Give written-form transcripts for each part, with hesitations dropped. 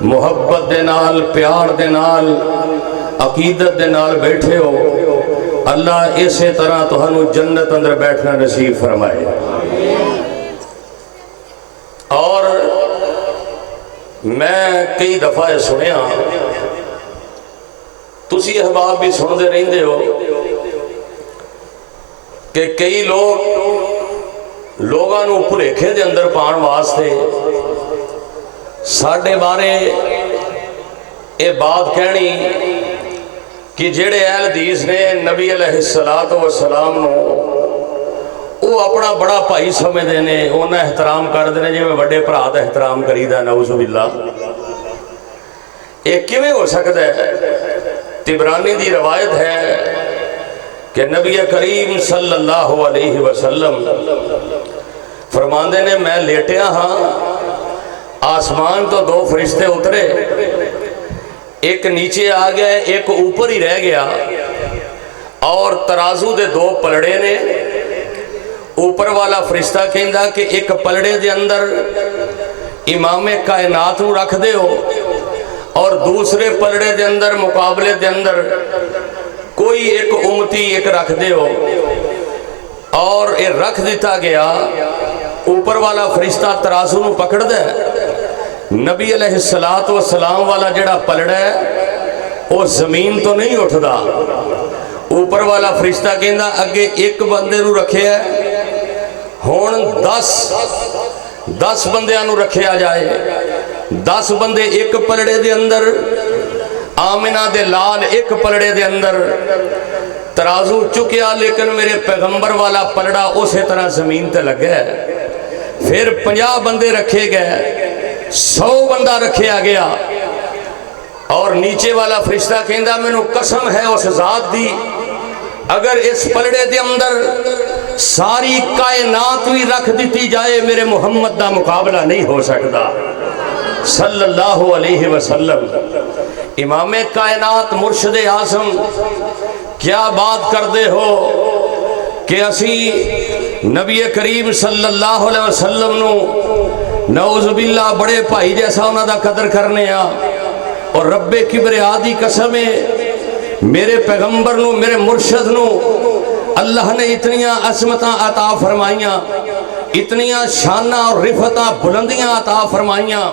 محبت دے نال پیار دے نال عقیدت دے نال بیٹھے ہو، اللہ اسی طرح تہانوں جنت اندر بیٹھنا نصیب فرمائے۔ اور میں کئی دفعہ سنیا، تسی احباب بھی سن دے رہندے ہو کہ کئی لوگاں نو بھلیکھے دے اندر پان واسطے ساڈے بارے اے بات کہنی کہ جڑے اہل حدیث نے نبی علیہ السلام نو وہ اپنا بڑا بھائی سمجھتے ہیں، انہیں احترام کرتے ہیں جی میں بڑے بھرا دا احترام کریدا، نعوذ باللہ۔ یہ کیویں ہو سکتا ہے؟ طبرانی دی روایت ہے کہ نبی کریم صلی اللہ علیہ وسلم فرماندے نے میں لیٹیا ہاں، آسمان تو دو فرشتے اترے، ایک نیچے آ گیا ایک اوپر ہی رہ گیا، اور ترازو دے دو پلڑے نے۔ اوپر والا فرشتہ کہندا کہ ایک پلڑے دے اندر امام کائنات نو رکھ دے ہو، اور دوسرے پلڑے دے اندر مقابلے دے اندر کوئی ایک امتی ایک رکھ دے ہو، اور یہ رکھ دیتا گیا۔ اوپر والا فرشتہ ترازو نو پکڑ دے، نبی علیہ السلام والا جڑا پلڑا ہے وہ زمین تو نہیں اٹھدا۔ اوپر والا فرشتہ کہندا اگے ایک بندے نو رکھے ہے، ہون 10 بندیاں نو رکھیا جائے، 10 بندے ایک پلڑے دے اندر، آمنہ دے لال ایک پلڑے دے اندر۔ ترازو چکیا لیکن میرے پیغمبر والا پلڑا اسی طرح زمین تے لگ گیا۔ پھر 50 بندے رکھے گئے، 100 بندہ رکھیا گیا، اور نیچے والا فرشتہ کہندا مینوں قسم ہے اس ذات دی، اگر اس پلڑے دے اندر ساری کائنات بھی رکھ دیتی جائے میرے محمد دا مقابلہ نہیں ہو سکتا صلی اللہ علیہ وسلم۔ امام کائنات مرشد اعظم کیا بات کردے ہو کہ اسی نبی کریم صلی اللہ علیہ وسلم نو نعوذ باللہ بڑے بھائی جیسا انہاں دا قدر کرنے آ، اور رب کبریا دی قسم میرے پیغمبر نو میرے مرشد نو اللہ نے اتنیاں عظمتاں عطا فرمائیاں، اتنیاں شاناں اور رفتاں بلندیاں عطا فرمائیاں۔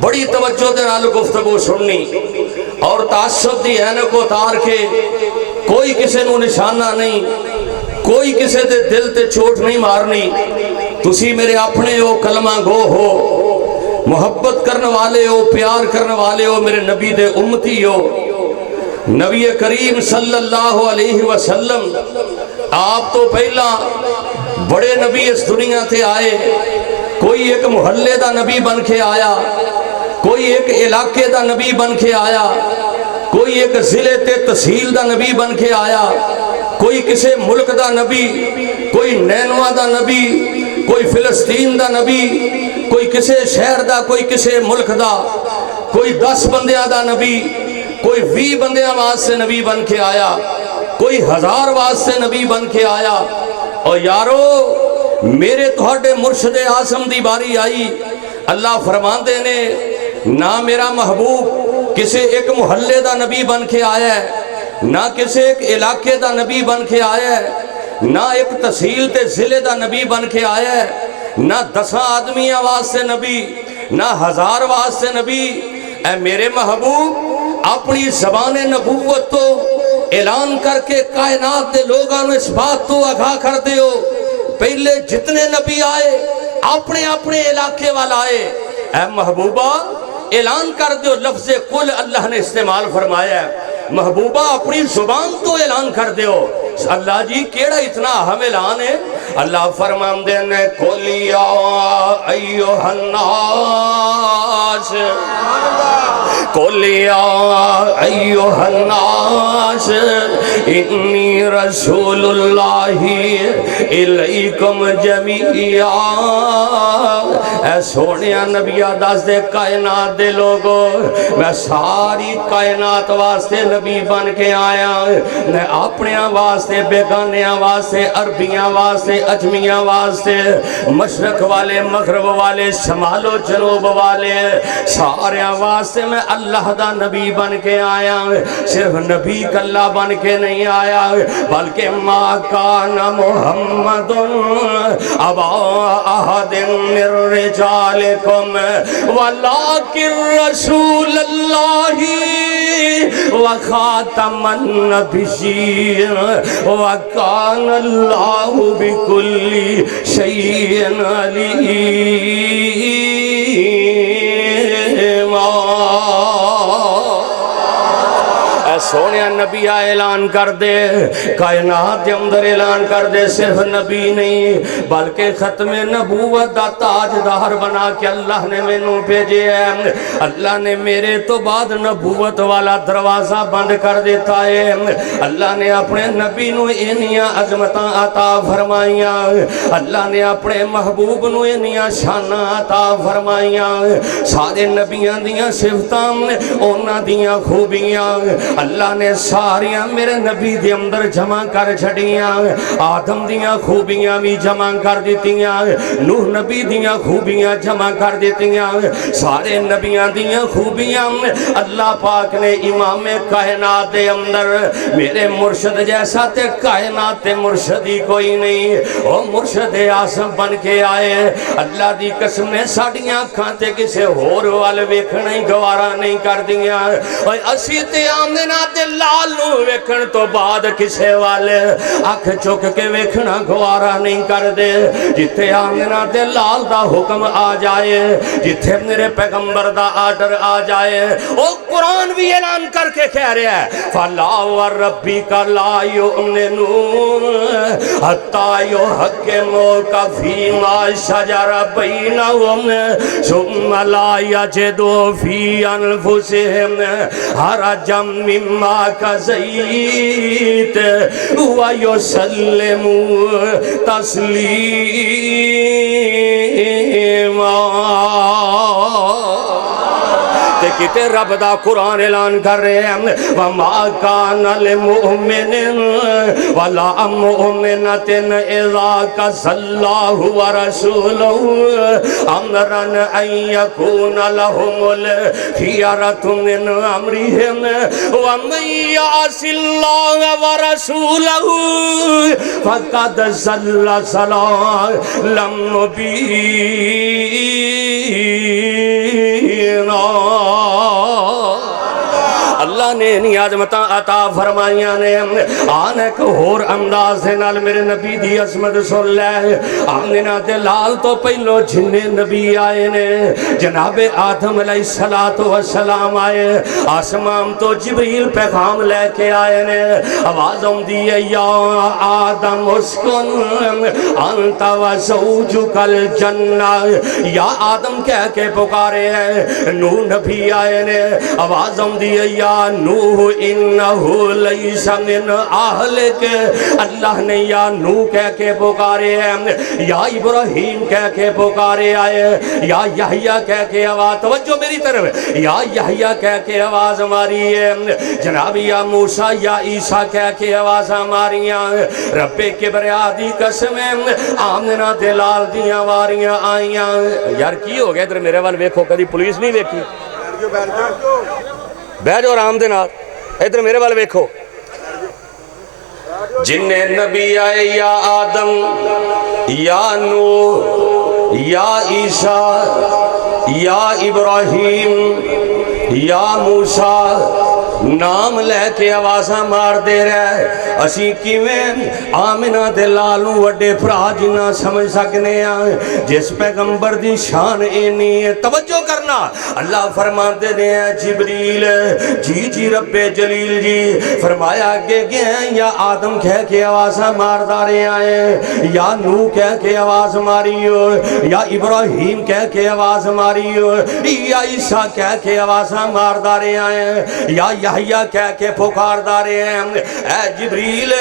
بڑی توجہ دے نال گفتگو سننی اور تعصب دی اینک کو اتار کے، کوئی کسے نو نشانہ نہیں، کوئی کسے دے دل تے چوٹ نہیں مارنی۔ تسی میرے اپنے ہو، کلمہ گو ہو، محبت کرنے والے ہو، پیار کرنے والے ہو، میرے نبی دے امتی ہو۔ نبی کریم صلی اللہ علیہ وسلم آپ تو پہلا بڑے نبی اس دنیا تے آئے، کوئی ایک محلے دا نبی بن کے آیا، کوئی ایک علاقے دا نبی بن کے آیا، کوئی ایک ضلع تے تحصیل دا نبی بن کے آیا، کوئی کسے ملک دا نبی، کوئی نینوا دا نبی، کوئی فلسطین دا نبی، کوئی کسے شہر دا، کوئی کسے ملک دا، کوئی 10 بندیاں دا نبی، کوئی 20 بندیاں واسطے نبی بن کے آیا، کوئی 1000 واسطے نبی بن کے آیا۔ اور یارو میرے تہاڈے مرشد اعظم دی باری آئی، اللہ فرماندے نے نہ میرا محبوب کسے ایک محلے دا نبی بن کے آیا ہے، نہ کسے ایک علاقے دا نبی بن کے آیا ہے، نہ ایک تحصیل تے ضلع دا نبی بن کے آیا ہے، نہ 10 آدمیاں واسطے نبی، نہ 1000 واسطے نبی۔ اے میرے محبوب اپنی زبان نبوت تو اعلان کر کے کائنات دے لوگاں نو اس بات تو آگاہ کر دے ہو، پہلے جتنے نبی آئے اپنے اپنے علاقے والا آئے۔ اے محبوبہ اعلان کر دے ہو، لفظ قل اللہ نے استعمال فرمایا ہے، محبوبہ اپنی زبان تو اعلان کر دے ہو۔ اللہ جی کیڑا اتنا اہم اعلان ہے؟ اللہ فرماندے نے قل یا ایھا الناس، قل یا ایھا الناس انی رسول اللہ الیکم جمیعا۔ اے سونیا نبیہ دس دے کائنات دے لوگو، میں ساری کائنات واسطے نبی بن کے آیا، میں اپنے واسطے بیگانیاں واسطے عربیاں واسطے اجمیاں واسطے مشرق والے مغرب والے شمال و جنوب والے سارے واسطے میں اللہ دا نبی بن کے آیا۔ صرف نبی کلا بن کے نہیں آیا بلکہ ما کان محمد ابا احد من رجالکم ولکن رسول اللہ وخاتم النبیین وکان اللہ بکل شیء علیم۔ سونیا نبی اعلان کر دے، کائنات دے اندر اعلان کر دے، صرف نبی نہیں بلکہ ختم نبوت دا تاجدار بنا کے اللہ نے میں نو بھیجے ہے۔ اللہ نے میرے تو بعد نبوت والا دروازہ بند کر دیتا ہے۔ اللہ نے اپنے نبی نو انیاں عظمتاں عطا فرمائیاں، اللہ نے اپنے محبوب نو انیاں شاناں عطا فرمائیاں، سارے نبیاں دیاں صفتاں اونا دیاں خوبیاں اللہ نے ساریاں میرے نبی دے اندر جمع کر چھڑیاں۔ آدم دیاں خوبیاں بھی جمع کر دیتیاں، نوح نبی دیاں خوبیاں جمع کر دیتیاں، سارے نبیاں دیاں خوبیاں اللہ پاک نے امام کائنات دے اندر میرے مرشد جیسا تے کائنات تے مرشدی کوئی نہیں، وہ مرشد اعظم بن کے آئے۔ اللہ دی قسم نے ساڑیاں کھانتے کسے ہور والے ویکھنا ہی گوارا نہیں کر دیا، اور اسی تے آمدنا تے لال نو ویکھن تو بعد کسے والے اکھ چک کے ویکھنا گوارا نہیں کر دے۔ جتے آمدنا تے لال دا حکم آ جائے، جتے میرے پیغمبر دا آرڈر آ جائے، او قرآن بھی اعلان کر کے کہہ رہا ہے فَلَا وَرَبِّكَ لَا يُؤْمِنُونَ حَتَّى يُحَكِّمُوكَ فِيمَا شَجَرَ بَيْنَهُمْ ثُمَّ لَا يَجِدُوا فِي أَنفُسِهِمْ حَرَجًا مِّمَّا قَضَيْتَ وَيُسَلِّمُوا تَسْلِيمًا۔ کتے رب دا قرآن اعلان کر رہے ہیں وَمَا كَانَ لِمُؤْمِنٍ وَلَا مُؤْمِنَةٍ إِذَا قَضَى اللَّهُ وَرَسُولُهُ أَمْرًا أَن يَكُونَ لَهُمُ الْخِيَرَةُ مِنْ أَمْرِهِمْ وَمَن يَعْصِ اللَّهَ وَرَسُولَهُ فَقَدْ ضَلَّ ضَلَالًا مُبِينًا۔ اللہ نے انہی عظمتاں عطا فرمائیاں نے آن ایک ہور انداز دے نال میرے نبی دی عظمت سن لے۔ آمنہ دے لال تو پہلو جننے نبی آئے نے، جناب آدم علیہ السلام آئے، آسمان تو جبریل پیغام لے کے آئے نے، آوازوں دیئے یا آدم اسکن انت و زوجک الجنہ، یا آدم کہہ کے پکارے ہیں۔ نوح نبی آئے نے، آوازوں دیئے یا نوح انہو لیس من اہلک، اللہ نے یا نوح کہہ کے پکارے ہیں، یا ابراہیم کہہ کے پکارے آئے، یا یحییٰ کہہ کے آواز، توجہ میری طرف، یا یحییٰ کہہ کے آواز ماری ہے، جناب یا موسیٰ یا عیسیٰ کہہ کے آواز ماریاں، رب کبریا دی قسمیں آمنہ دلال دیاں واریاں آئیاں۔ یار کی ہو گیا ادھر میرے وال ویکھو، کدی پولیس نہیں ویکھی؟ بیٹھ جو آرام دے نال، ادھر میرے وال ویکھو۔ جننے نبی آئے یا آدم یا نوح یا عیسیٰ یا ابراہیم یا موسیٰ نام لے کے آوازہ مار دے رہے، اسی کیویں آمنہ دے لالوں وڈے پرا جنہ سمجھ سکنے ہیں جس پیغمبر دی شان اینی ہے۔ توجہ کرنا، اللہ فرماتے ہیں جبریل جی رب جلیل جی فرمایا کہ گئے یا آدم کہہ کے آوازہ مار دارے آئے، یا نوح کہہ کے آواز ماری ہو، یا ابراہیم کہہ کے آواز ماری ہو، یا عیسیٰ کہہ کے آوازہ مار دارے آئے، یا یحییٰ کہہ کے پکار دارے ہیں اے جبریل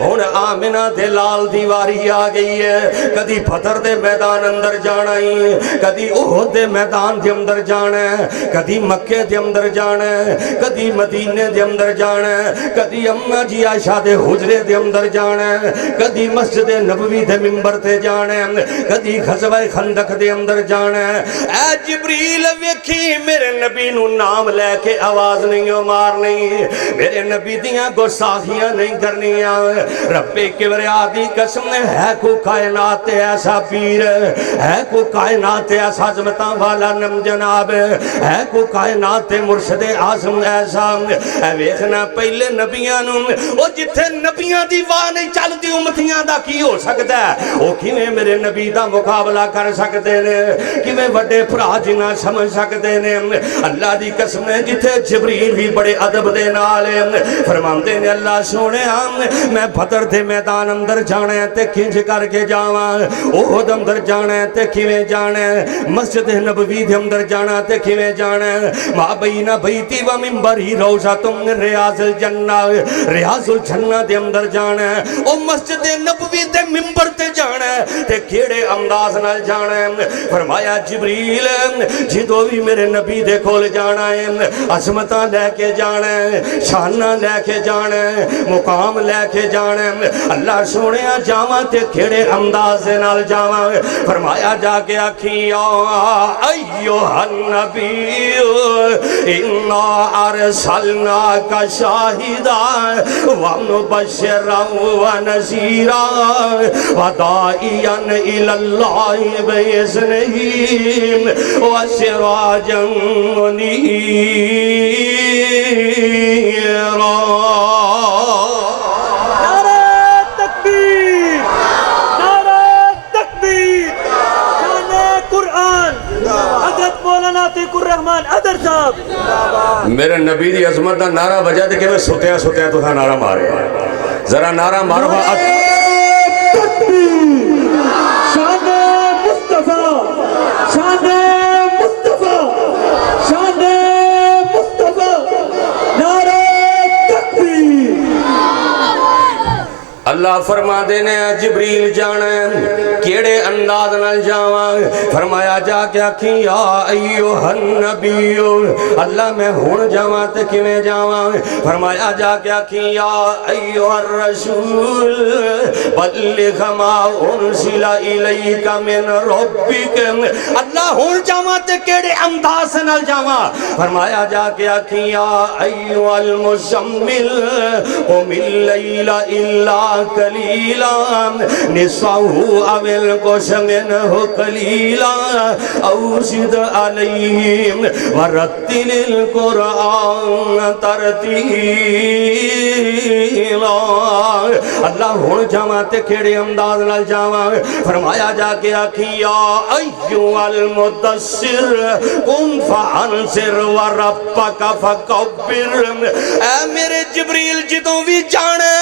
ہن آمنہ دے لال دیواری آ گئی ہے کدی بدر دے میدان اندر جانا ہی کدی احد دے میدان دے اندر جانا ہے کدی مکے دے اندر جانا ہے کدی مدینے دے اندر جانا ہے کدی اماں جی عائشہ دے حجرے دے اندر جانا ہے کدی مسجد نبوی دے منبر تے جانا ہے کدی غزوہ خندق دے اندر جانا ہے اے جبریل ویکھی میرے نبی نو نام لے کے آواز نہیں مارنی میرے نبی دیاں گستاخیاں نہیں کرنیاں رب کبریا دی قسم ہے کو کائنات ایسا پیر ہے کو کائنات ایسا عظمتاں والا نم جناب ہے کو کائنات مرشد اعظم ایسا ویکھنا پہلے نبیاں نو او جتھے نبیاں دی واہ نہیں چلدی امتیاں دا کی ہو سکتا ہے او کیویں میرے نبی دا مقابلہ کر سکتے نے کیویں وڈے بھرا جنہ سمجھ سکتے نے اللہ دی قسم ہے جتھے جبریل بھی بڑے ادب دے نال فرماندے نے اللہ سونے میں بدر دے میدان اندر جانا ہے تے کھنج کر کے جاواں احد اندر جانا ہے تے کیویں جانا ہے مسجد نبوی دے اندر جانا تے کیویں جانا ہے ما بین بیتی و منبری روضۃ من ریاض الجنہ ریاض الجنہ دے اندر جانا ہے او مسجد نبوی دے منبر تے جانا ہے تے کیڑے انداز نال جانا ہے فرمایا جبریل جدوں بھی میرے نبی دے کول جانا ہے عظمتاں لے کے جانا ہے شاناں لے کے جانا ہے مقام لے کے جانا ہے اللہ سونیا جاواں تے کیڑے انداز نال جاواں فرمایا جا کے آکھیا ایھا النبی انا ارسلناک شاہدا ومبشرا ونذیرا وداعیا الی اللہ باذنہ وسراجا منیرا میرے نبی دی عظمت دا نعرہ بجا دے کہ میں ستیا ستیا تو تھا نعرہ مارے ذرا نعرہ مارو شان مصطفیٰ شان مصطفیٰ شان مصطفیٰ نعرہ تکبیر اللہ فرما دینے جبریل جانا کیڑے انداز نال جاواں فرمایا جا کے آکھی یا ایھا النبی اللہ میں ہون جاواں تے کیویں جاواں فرمایا جا کے آکھی یا ایھا الرسول بلغ ما انزل الیک من ربک اللہ ہون جاواں تے کیڑے انداز نال جاواں فرمایا جا کے آکھی یا ایھا المزمل قم اللیل الا قلیلا نصفہ او انقص منہ قلیلا او زد علیہم ورتل القرآن ترتیلا اللہ ہون جاواں تے کیڑے انداز نال جاواں فرمایا جا کے آکھی یا ایھا المدثر قم فانذر وربک فکبر اے میرے جبریل جدوں بھی جانا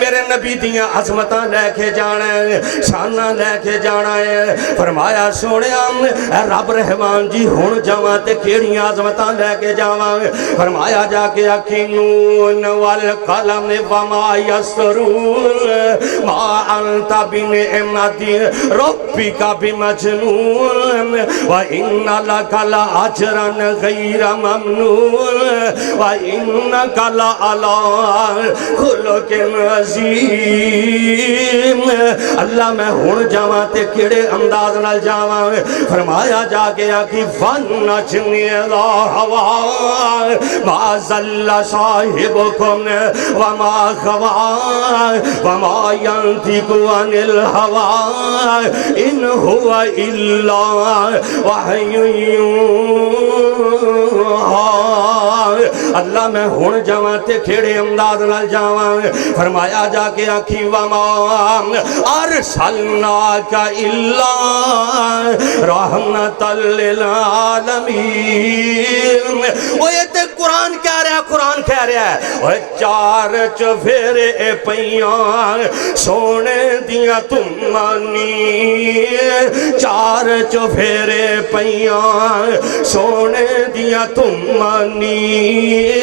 میرے نبی دیاں عظمتاں لے کے جانا ہے شاناں لے کے جانا ہے فرمایا سونیا اے رب رحمان جی ہن جاواں تے کیڑیاں عظمتاں لے کے جاواں فرمایا جا کے آکھی نون والقلم وما یسطرون ما انت بنعمت ربک بمجنون وان لک لاجرا غیر ممنون وانک لعلی خلق عظیم اللہ میں ہون جاواں تے کیڑے انداز نال جاواں فرمایا جا کے آکھی فنجنی لا ہوا ما ضل صاحبکم وما غوا وما ينطق عن الهوى ان هو الا وحی یوحی اللہ میں ہون جاواں تے کھیڑے امداد نال جاواں فرمایا جا کے آکھی وما ارسلناک الا رحمتا للعالمین وہ یہ تے قرآن کہہ رہا ہے، قرآن کہہ رہا ہے وہ چار چفیرے پیاں سونے دیا تم مانی، چار چفیرے پیاں سونے دیا تم مانی،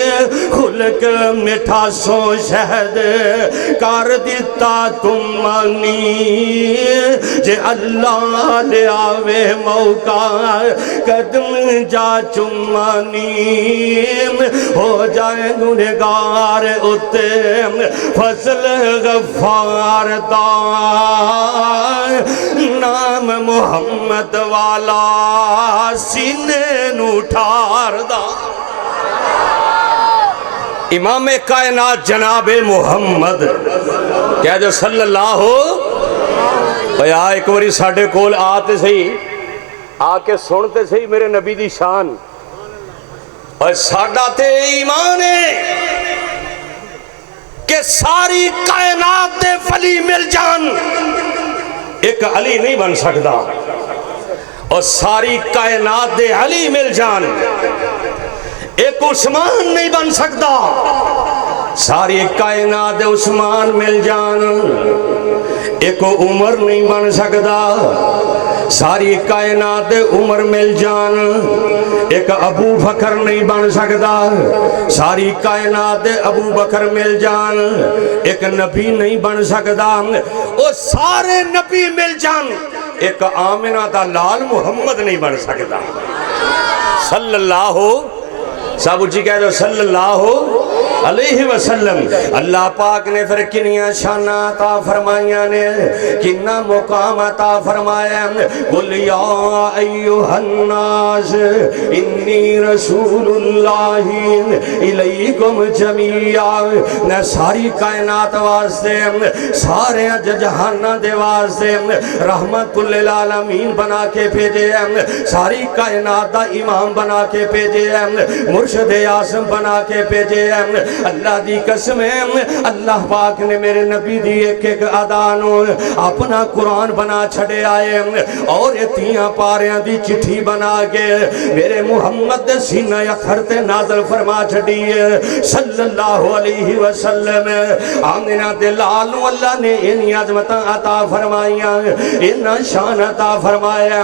خلق مٹھا سو شہد کر دیتا تم مانی، جے اللہ لے آوے موقع قدم جا چمانی، ہو جائے گنہگار اتے فضل غفار دا، نام محمد والا سینے نو ٹھار دا۔ امام کائنات جناب محمد کہہ جو صلی اللہ ہو بھیا ایک واری ساڑھے کول آتے صحیح آ کے سنتے صحیح میرے نبی دی شان، اور ساڑھا تے ایمان ہے کہ ساری کائنات دے ولی مل جان ایک علی نہیں بن سکتا، اور ساری کائنات دے علی مل جان ایک عثمان نہیں بن سکتا، ساری کائنات دے عثمان مل جان ایک عمر نہیں بن سکتا، ساری کائنات دے عمر مل جان ایک ابو بکر نہیں بن سکتا، ساری کائنات دے ابو بکر مل جان ایک نبی نہیں بن سکتا، اور سارے نبی مل جان ایک آمنہ دا لال محمد نہیں بن سکتا۔ صلی اللہ سب اچھی کہہ دو صلی اللہ علیہ وسلم۔ اللہ پاک نے پھر کنیاں شانہ عطا فرمائیاں نے، کنہ مقام عطا فرمایا، قل یا ایوہ الناس انی رسول اللہ الیکم جمیعا، نے ساری کائنات واسطے سارے جہانہ دے واسطے رحمت للعالمین بنا کے بھیجے، ساری کائنات دا امام بنا کے بھیجے، مرشد اعظم بنا کے بھیجے۔ اللہ دی قسم ہے اللہ پاک نے میرے نبی دی ایک ایک ادانو اپنا قرآن بنا چھڑے آئے، اور اتیاں پاریاں دی چٹھی بنا کے میرے محمد سینہ اطہر تے نازل فرما چھڑی صلی اللہ علیہ وسلم۔ آمنہ دے لالو اللہ نے انہی عظمتاں عطا فرمائیاں، انہا شان عطا فرمایا۔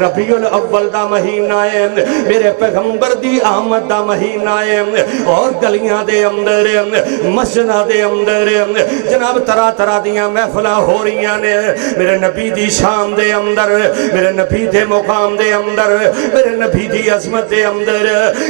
ربیع الاول دا مہینہ ہے، میرے پیغمبر دی آمد دا مہینہ ہے، اور گلیاں دے اندر مسجدہ دے اندر جناب طرح طرح دیاں محفلہ ہو رہی ہیں، میرے نبی دی شان دے اندر، میرے نبی دے مقام دے اندر، میرے نبی دی عظمت دے اندر،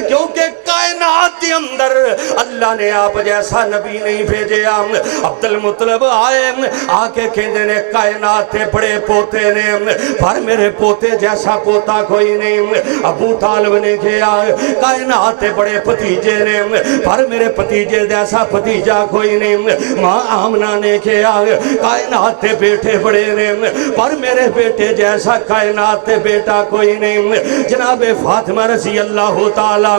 کیونکہ کائنات دے اندر اللہ نے آپ جیسا نبی نہیں بھیجے۔ عبد المطلب آئے آکے کہندے نے کائنات تے بڑے پوتے نے پر میرے پوتے جیسا پوتا کوئی نہیں۔ ابو طالب نے کہا کائنات تے بڑے پتیجے نے پر میرے پتیجے جیسا پتیجا کوئی نہیں۔ ماں آمنہ نے کہا کائنات تے بیٹے بڑے نے پر میرے بیٹے جیسا کائنات تے بیٹا کوئی نہیں۔ جناب فاطمہ رضی اللہ تعالیٰ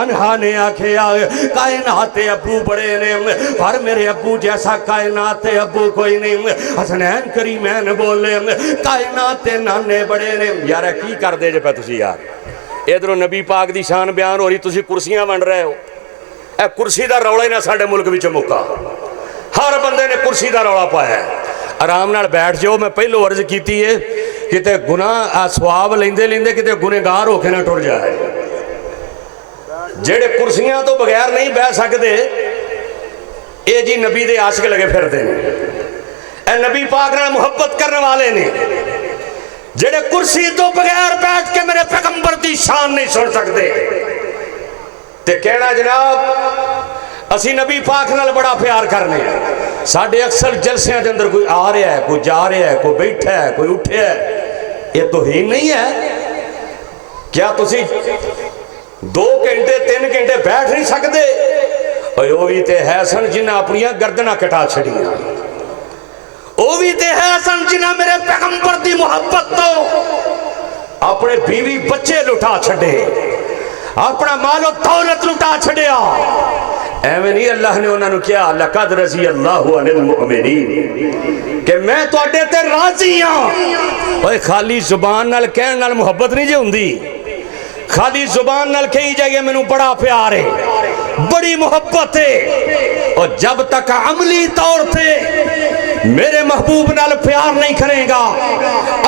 عنہا نے آکھیا کائنات تے ابو بڑے نے پر میرے ابو جیسا کائنات تے ابو کوئی نہیں۔ حسنین کریمین بولے کائنات تے نانے بڑے نے۔ یار کی کر دے جے پہ تسی یار، ادھروں نبی پاک دی شان بیان ہو رہی تسی کرسیاں بن رہے ہو۔ اے کرسی دا روڑا ہی نہ ساڑھے ملک بھی چمکا، ہر بندے نے کرسی دا روڑا پایا ہے۔ آرام نال بیٹھ جاؤ، میں پہلو عرض کیتی ہے کتے گناہ سواب لیندے لیندے کتے گنہگار ہو کے نہ ٹر جائے۔ جیڑے کرسیاں تو بغیر نہیں بہ سکتے اے جی نبی دے عاشق لگے پھرتے ہیں، اے نبی پاک نے محبت کرنے والے نے، جڑے کرسی تو بغیر بیٹھ کے میرے پیغمبر دی شان نہیں سن سکتے۔ تے کہنا جناب اسی نبی پاک نال بڑا پیار کرنے ہیں، ساڑھے اکثر جلسیاں دے اندر کوئی آ رہا ہے، کوئی جا رہا ہے، کوئی بیٹھا ہے، کوئی اٹھے ہے، یہ تو ہی نہیں ہے۔ کیا تسی 2 گھنٹے 3 گھنٹے بیٹھ نہیں سکتے؟ وہ بھی تے ہے سن جنہاں اپنی گردناں کٹا چھڑیاں، وہ بھی تے ہے سن جنہاں میرے پیغمبر دی محبت تو اپنے بیوی بچے لٹا چھڑے، اپنا مال و دولت لٹا چھڑیا۔ ایویں نہیں اللہ نے انہوں نے کیا لقد رضی اللہ عن المؤمنین کہ میں تو اڈے تے راضی ہاں۔ خالی زبان نال کہن نال محبت نہیں جے ہوندی، خالی زبان نال کہی جائے مینوں بڑا پیار ہے، بڑی محبت ہے، اور جب تک عملی طور تے میرے محبوب نال پیار نہیں کرے گا،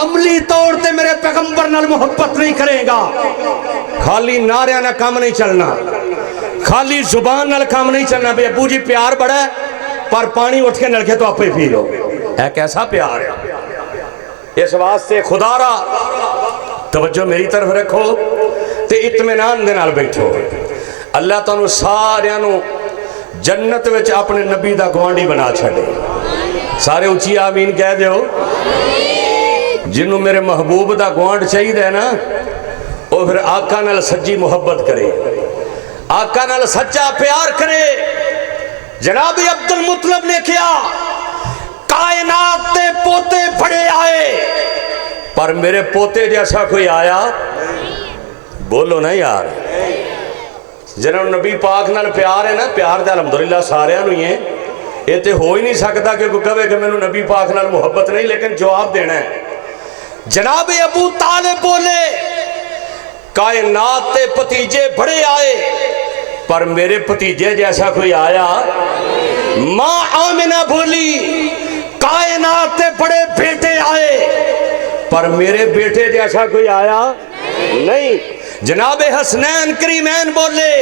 عملی طور تے میرے پیغمبر نال محبت نہیں کرے گا، خالی نعرے نہ کام نہیں چلنا، خالی زبان نال کام نہیں چلنا بے ابو جی پیار بڑا ہے پر پانی اٹھ کے نلکے تو آپ ہی پی لو، ہے کیسا پیار ہے۔ اس واسطے خدا را توجہ میری طرف رکھو تے اطمینان دے نال بیٹھو۔ اللہ تانوں سارے نو جنت وچ اپنے نبی دا گوانڈی بنا چھڑے، سارے اچھی آمین کہہ دیو۔ جنہوں میرے محبوب دا گوانڈ چاہیے دے نا وہ پھر آقا نال سچی محبت کرے، آقا نال سچا پیار کرے۔ جناب عبد المطلب نے کیا کائنات تے پوتے بڑے آئے پر میرے پوتے جیسا کوئی آیا، بولو نا یار، جنہوں نبی پاک نال پیار ہے نا، پیار دے الحمدللہ سارے نوئی ہیں، یہ تے ہو ہی نہیں سکتا کہ کوئی کہے کہ میں نے نبی پاک نال محبت نہیں، لیکن جواب دینا ہے۔ جناب ابو طالب بولے کائنات تے پتیجے بڑے آئے پر میرے پتیجے جیسا کوئی آیا، ماں آمنہ بولی کائنات تے بڑے بیٹے آئے پر میرے بیٹے جیسا کوئی آیا نہیں۔ جناب حسنین کریمین بولے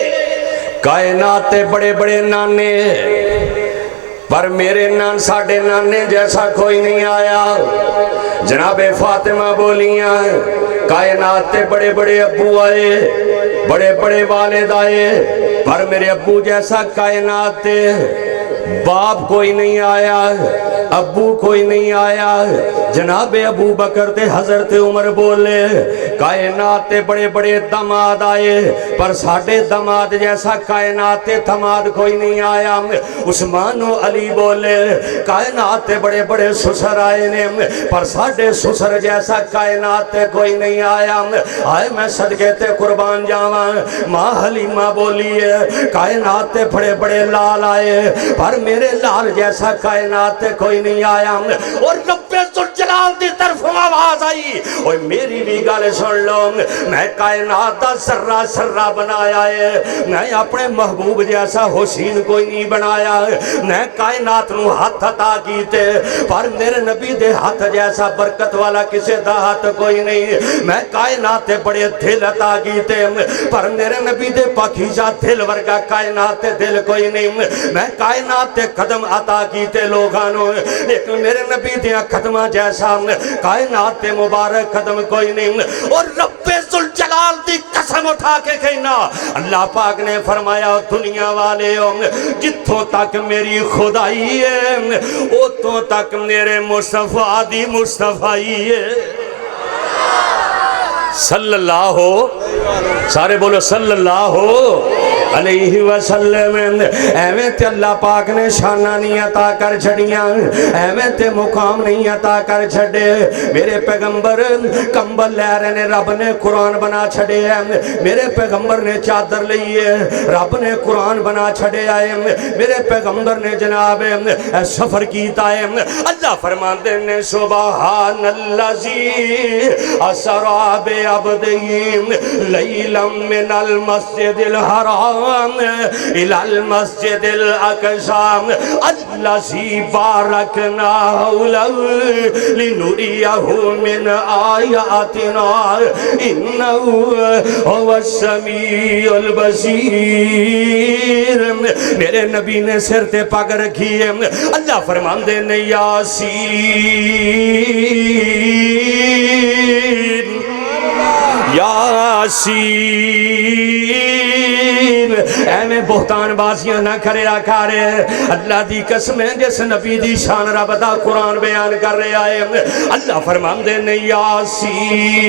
کائنات تے بڑے بڑے نانے پر میرے نان ساڑھے نانے جیسا کوئی نہیں آیا۔ جناب فاطمہ بولیاں کائنات تے بڑے بڑے ابو آئے، بڑے بڑے والد آئے پر میرے ابو جیسا کائنات تے باپ کوئی نہیں آیا، ابو کوئی نہیں آیا۔ جناب ابو بکر تے حضرت عمر بولے کائنات تے بڑے بڑے دماد آئے پر ساڑھے دماد جیسا کائنات تے دماد کوئی نہیں آیا۔ عثمان و علی بولے کائنات تے بڑے بڑے سسر آئے نے پر ساڑھے سسر جیسا کائنات تے کوئی نہیں آیا۔ آئے میں صدقے تے قربان جاواں، ماں حلیمہ بولیے کائنات تے بڑے بڑے لال آئے پر میرے لال جیسا کائنات تے کوئی نہیں آیا۔ اور رب ذوالجلال دی طرف آواز آئی، اوہ میری بھی گالے سن لو، میں کائنات دا ذرہ ذرہ بنایا ہے، میں اپنے محبوب جیسا حسین کوئی نہیں بنایا، میں کائنات نو ہاتھ عطا کیتے پر میرے نبی دے ہاتھ جیسا برکت والا کسے دا ہاتھ کوئی نہیں، میں کائنات تے بڑے دل عطا کیتے پر میرے نبی دے پاکیزہ دل ورگا کائنات تے دل کوئی نہیں، میں کائنات تے قدم عطا کیتے لوگانوں لیکن میرے نبی دیا قدمہ جیسا کائنات تے مبارک قدم کوئی نہیں۔ اور رب ذوالجلال دی قسم اٹھا کے کہنا، اللہ پاک نے فرمایا دنیا والے جتھوں تک میری خدائی ہے اتھوں تک میرے مصطفیٰ دی مصطفیٰ ہے، صلی اللہ ہو، سارے بولو صلی اللہ ہو علیہ وسلم۔ ایویں تے اللہ پاک نے شانہ نہیں عطا کر چھڑیاں، ایویں تے مقام نہیں عطا کر چھڑے۔ میرے پیغمبر کمبل لے رہے نے، رب نے قرآن بنا چھڑے ہیں، میرے پیغمبر نے چادر لئیے، رب نے قرآن بنا چھڑے آئے، میرے پیغمبر نے جناب سفر کیتا ہے۔ اللہ فرماندے نے سبحان اللذی اسرا بعبدہ لیلا من المسجد الحرام الى المسجد الاقصى الذي باركنا حوله لنريه من آياتنا انه هو السميع البصير۔ میرے نبی نے سر تے پگ رکھی ہے، اللہ فرماندے نے یاسین یاسین، اے میں بہتان بازیاں نہ کرے آکارے، اللہ دی قسمیں جس نبی دی شان رب دا قرآن بیان کر رہے آئے، اللہ فرماندے نے یاسین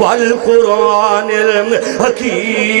والقرآن الحکیم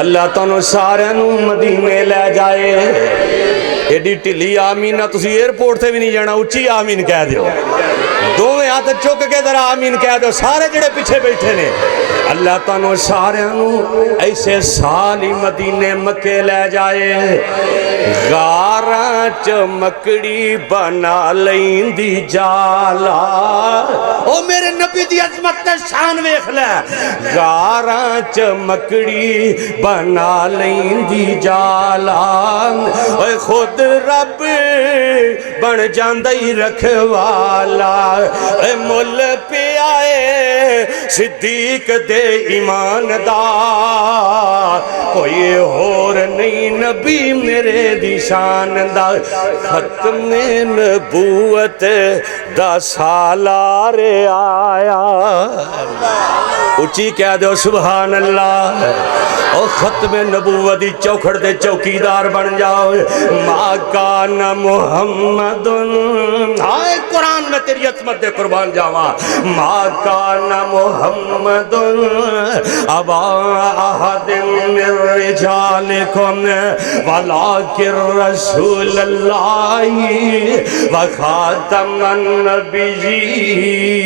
اللہ تانوں سارے نو مدینے لے جائے ایڈی ٹلی آمین نہ تسی ایئرپورٹ سے بھی نہیں جانا اچھی آمین کہہ دیو دوویں ہاتھ چک کے ذرا آمین کہہ دو سارے جڑے پیچھے بیٹھے نے اللہ تانوں سارے نو ایسے سالی مدینے مکے لے جائے غاراں چ مکڑی بنا لیندی جالا او میرے نبی دی عظمت تے شان ویکھ لے غاراں چ مکڑی بنا لیندی جالا اوے خود رب بن جاندی رکھوالا اے مل پیا اے صدیق دے ایمان دا کوئی اور نہیں نبی میرے دی شان دا ختم نبوت دا سالار آیا اچھی کہہ دو سبحان اللہ او ختم نبوت دی چوکھڑ دے چوکیدار بن جاؤ ما کان محمد آئے قرآن میں تیری عظمت دے قربان جاواں ما کان محمد ابا احد من رجالکم ولکن رسول اللہ وخاتم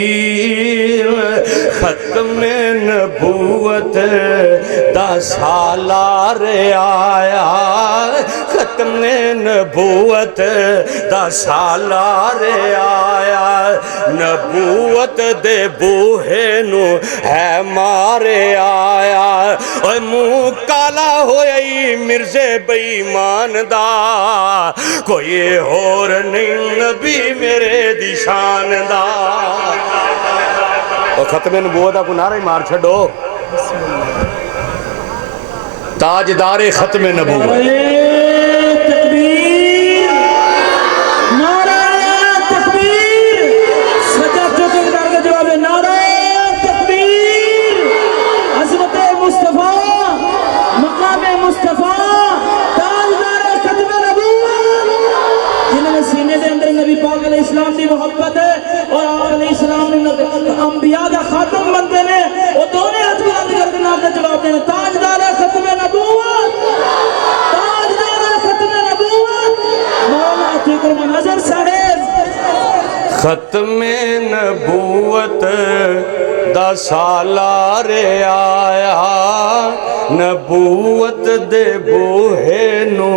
النبیین ختم نبوت دا سالار آیا ختم نبوت دا سالار آیا نبوت دے بوہے نو ہے مارے آیا اوہ منہ کالا ہوئی مرزے بے ایمان دا کوئی اور نہیں نبی میرے دی شان دا اور ختم نبوت کو نعرہ مار چھڑو تاجدار ختم نبوت تکبیر نعرہ تکبیر سجا چوکے دار کا جواب ہے نعرہ تکبیر عظمت مصطفیٰ مقام مصطفیٰ تاجدار ختم نبوت جنہوں نے سینے دے اندر نبی پاک علیہ السلام دی محبت ہے اور آپ علیہ السلام نے انبیاء دا خاتم بندے نے وہ دونے ہاتھ بلند کر کے نام دا جواب دینے تاجدار ختم نبوت تاجدار ختم نبوت مولا عتیق المناظر صاحب ختم نبوت دا سالار آیا نبوت دے بوہے نو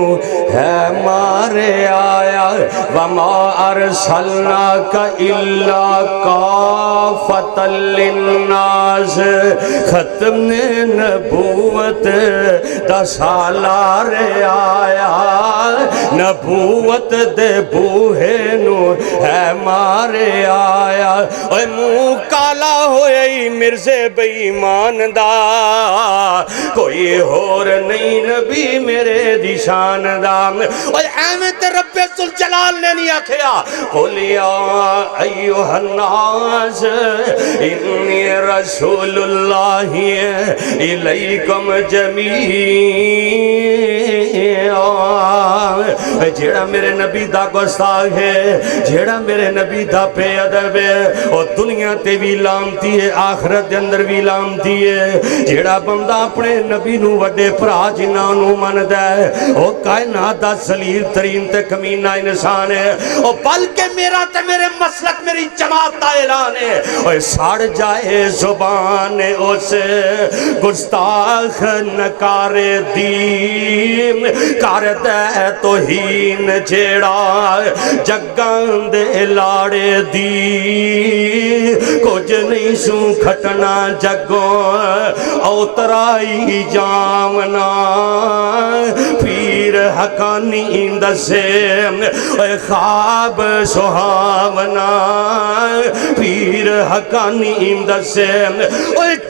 ہے مارے آیا وما ارسلناک الا کافۃ للناس ختم نبوت دا سالار آیا نبوت دے بوہے نو ہے مارے آیا اوہ منہ کالا ہوئی مرزے بے ایمان دا کوئی اور نہیں نبی میرے دی شان دا اوہ احمد رب ذوالجلال نے نہیں آکھیا قل یا ایوہ الناس انی رسول اللہ الیکم جمیعا جیڑا میرے نبی دا گستاخ ہے جیڑا میرے نبی دا بے ادب ہے اور دنیا تے بھی لامتی ہے آخرت دے اندر بھی لامتی ہے جیڑا بندہ اپنے نبی نو وڈے پرا جنہاں نو مند ہے وہ کائنات دا ذلیل ترین تے کمینہ انسان ہے اور بلکہ میرا تے میرے مسلک میری جماعت دا اعلان ہے اور ساڑ جائے زبان اس گستاخ نکار دین کار دے توہین جیڑا جگان دے لاڑے دی کچھ نہیں سو کھٹنا جگوں اوترائی جامنا پیر حقانی دسے خواب سہاونا پیر حقانی دسے